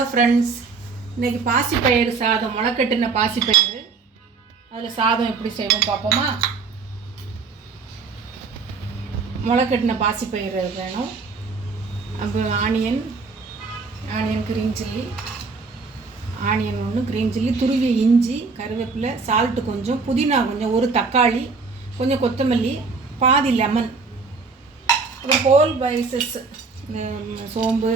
Hello friends இன்னைக்கு பாசிப்பயிறு சாதம் முளைக்கட்டின பாசிப்பயிறு. அதில் சாதம் எப்படி செய்வோம் பார்ப்போமா? முளைக்கட்டின பாசிப்பயிறு வேணும். அப்புறம் onion onion green chilli onion ஒன்று க்ரீன் சில்லி துருவிய இஞ்சி கருவேப்பிலை சால்ட்டு கொஞ்சம் புதினா கொஞ்சம் ஒரு தக்காளி கொஞ்சம் கொத்தமல்லி பாதி லெமன் அப்புறம் ஹோல் பைசஸ் இந்த சோம்பு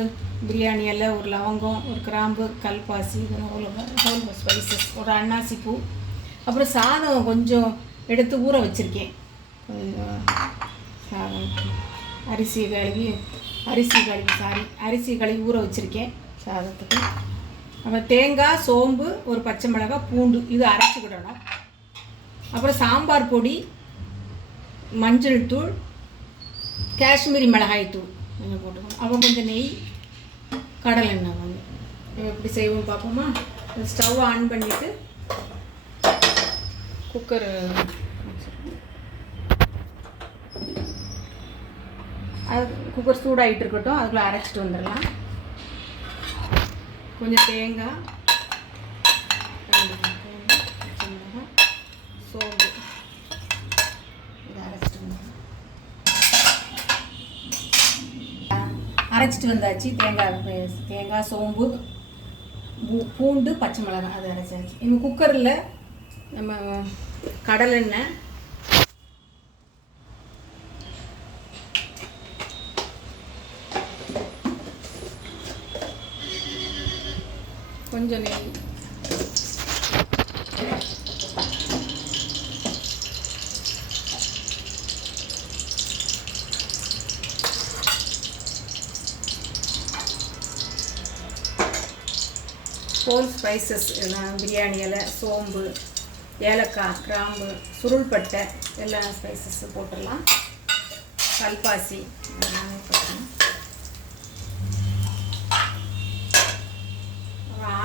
பிரியாணி எல்லாம் ஒரு லவங்கம் ஒரு கிராம்பு கல்பாசி இதெல்லாம் ஸ்பைசஸ் ஒரு அன்னாசி பூ. அப்புறம் சாதம் கொஞ்சம் எடுத்து ஊற வச்சுருக்கேன். சாதம் அரிசி கழுவி அரிசி கழுவி சாரி அரிசி கழுவி ஊற வச்சுருக்கேன் சாதத்துக்கு. அப்புறம் தேங்காய் சோம்பு ஒரு பச்சை மிளகாய் பூண்டு இது அரைச்சிக்கிடணும் அப்புறம் சாம்பார் பொடி மஞ்சள் தூள் காஷ்மீரி மிளகாய் தூள். கொஞ்சம் போட்டுக்கணும். அப்புறம் கொஞ்சம் நெய் கடலை எண்ணெய் வந்து. நம்ம எப்படி செய்வோம் பார்ப்போமா? ஸ்டவ் ஆன் பண்ணிவிட்டு குக்கர் அது குக்கர் சூடாகிட்டு இருக்கட்டும் அதுக்குள்ளே அரைச்சிட்டு வந்துடலாம். கொஞ்சம் தேங்காய் சோம்பு இதை அரைச்சிட்டு வந்துடலாம் அரைச்சிட்டு வந்தாச்சு. தேங்காய் பே- தேங்காய் சோம்பு பூ- பூண்டு பச்சை மிளகாய் அதை அரைச்சாச்சு. இந்த குக்கரில் நம்ம கடலெண்ணெய் கொஞ்சம் நெய் ஹோல் ஸ்பைசஸ் பிரியாணி இலை சோம்பு ஏலக்காய் கிராம்பு சுருள்பட்டை எல்லா ஸ்பைசஸும் போட்டுடலாம். கல்பாசி எல்லாமே போட்டுடலாம்.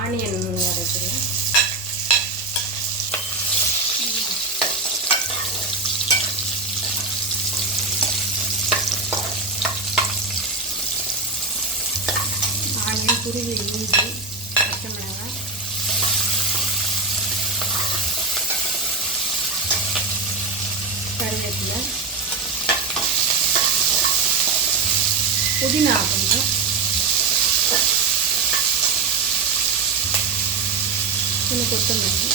ஆனியன் அரைக்கலாம் ஆனியன் இஞ்சி. பச்சை மிளகாய் கருவேப்பிலை புதினா கொஞ்சம் கொஞ்சம் கொத்தமல்லி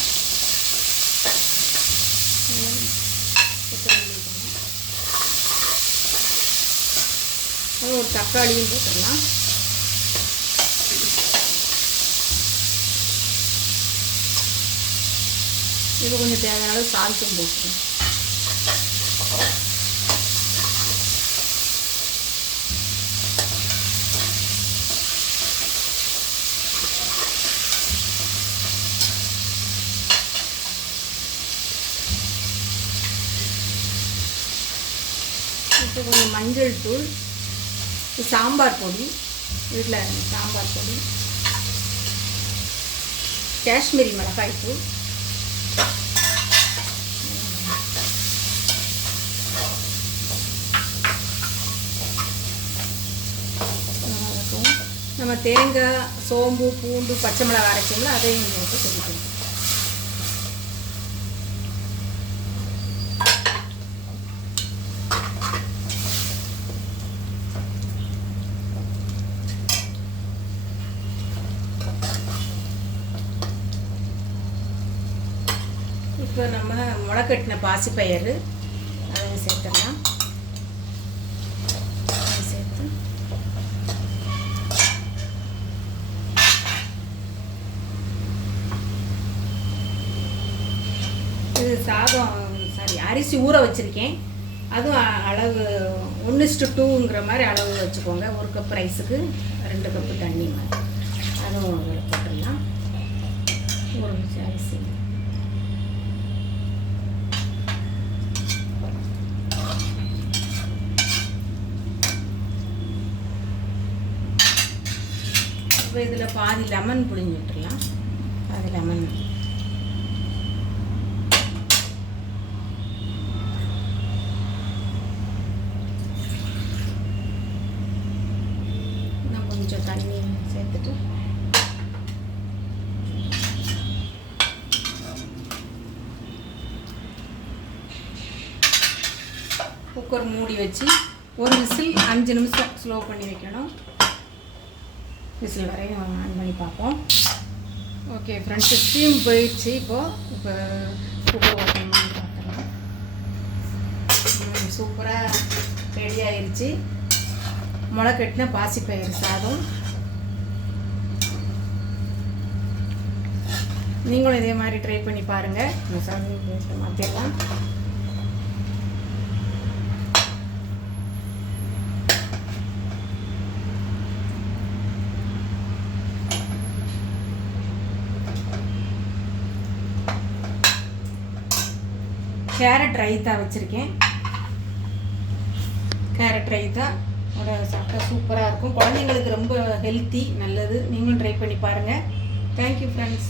கொத்தமல்லி ஒரு தக்காளியும் போட்டுடலாம். இது கொஞ்சம் தேவையான அளவு சால்ட்டும் போட்டுருங்க இப்போ கொஞ்சம் மஞ்சள் தூள் சாம்பார் பொடி வீட்டில் சாம்பார் பொடி காஷ்மீரி மிளகாய் தூள் நம்ம தேங்காய் சோம்பு பூண்டு பச்சை மிளகாய் அரைச்சோம்ல அதையும் போட்டு கொதிக்கணும் இப்போ நம்ம முளைக்கட்டின பாசிப்பயிறு அதையும் சேர்த்துடலாம். சேர்த்து. இது சாதம் சாரி அரிசி ஊற வச்சுருக்கேன். அதுவும் அ- அளவு ஒன்று இஸ்டு டூங்கிற மாதிரி அளவு வச்சுக்கோங்க. ஒரு கப் ரைஸுக்கு ரெண்டு கப்பு தண்ணி மாதிரி. அதுவும் போட்டுடலாம் ஒரு அரிசி. இப்போ இதில் பாதி லெமன் புழிஞ்சு விட்டுடலாம். பாதி லெமன். நான் கொஞ்சம் தண்ணி சேர்த்துட்டு. குக்கர் மூடி வச்சு ஒரு விசில் அஞ்சு நிமிஷம் ஸ்லோ பண்ணி வைக்கணும். விசில் வரையும் ஆன் பண்ணி பார்ப்போம். ஓகே ஃப்ரெண்ட்ஸ் ஸ்டீம் போயிடுச்சு. இப்போது இப்போ குக்கர் ஓப்பன் பண்ணி பார்த்துக்கலாம் சூப்பராக ரெடி ஆயிருச்சு. முளை கட்டின பாசிப்பயிறு சாதம். நீங்களும் இதே மாதிரி ட்ரை பண்ணி பாருங்கள் மாற்றிடலாம் கேரட் ரைத்தா வச்சுருக்கேன். கேரட் ரைத்தா சாப்பிட்டா சூப்பராக இருக்கும். குழந்தைங்களுக்கு ரொம்ப ஹெல்த்தி நல்லது. நீங்களும் ட்ரை பண்ணி பாருங்கள் தேங்க்யூ ஃப்ரெண்ட்ஸ்